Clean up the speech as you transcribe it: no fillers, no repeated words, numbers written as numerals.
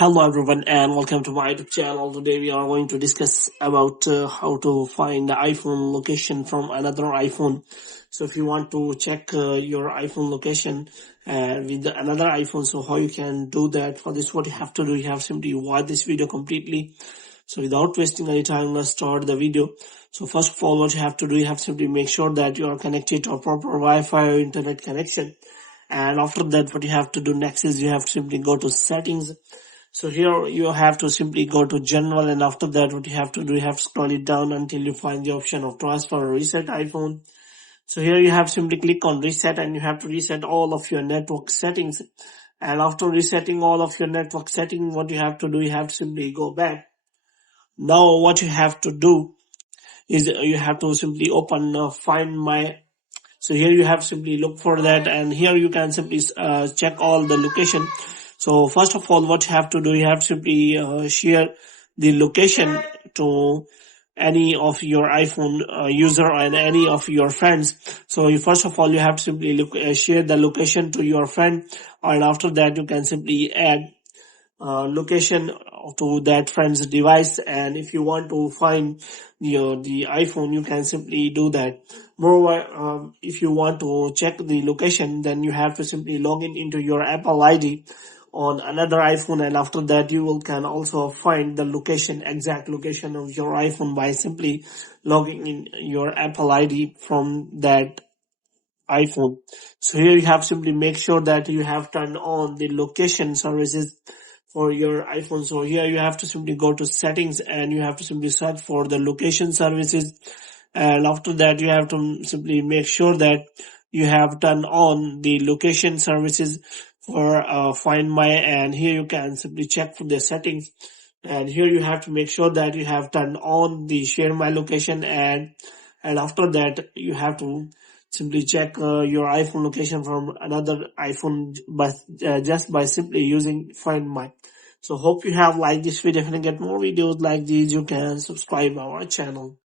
Hello everyone and welcome to my YouTube channel. Today we are going to discuss about how to find the iPhone location from another iPhone. So if you want to check your iPhone location with another iPhone, so how you can do that? For this, what you have to do, you have simply watch this video completely. So without wasting any time, let's start the video. So first of all, what you have to do, you have to simply make sure that you are connected to a proper Wi-Fi or internet connection. And after that, what you have to do next is you have to simply go to settings. So here you have to simply go to general, and after that what you have to do, you have to scroll it down until you find the option of transfer or reset iPhone. So here you have to simply click on reset, and you have to reset all of your network settings. And after resetting all of your network settings, what you have to do, you have to simply go back. Now what you have to do is you have to simply open find my. So here you have to simply look for that, and here you can simply check all the location. So first of all, what you have to do, you have to simply share the location to any of your iPhone user and any of your friends. So first of all, you have to simply share the location to your friend, and after that you can simply add location to that friend's device. And if you want to find the iPhone, you can simply do that. Moreover, if you want to check the location, then you have to simply log in into your Apple ID on another iPhone, and after that you can also find the exact location of your iPhone by simply logging in your Apple ID from that iPhone. So here you have simply make sure that you have turned on the location services for your iPhone. So here you have to simply go to settings, and you have to simply search for the location services, and after that you have to simply make sure that you have turned on the location services for Find My, and here you can simply check for the settings, and here you have to make sure that you have turned on the Share My Location, and after that you have to simply check your iPhone location from another iPhone just by simply using Find My. So hope you have liked this video. If you get more videos like these, you can subscribe our channel.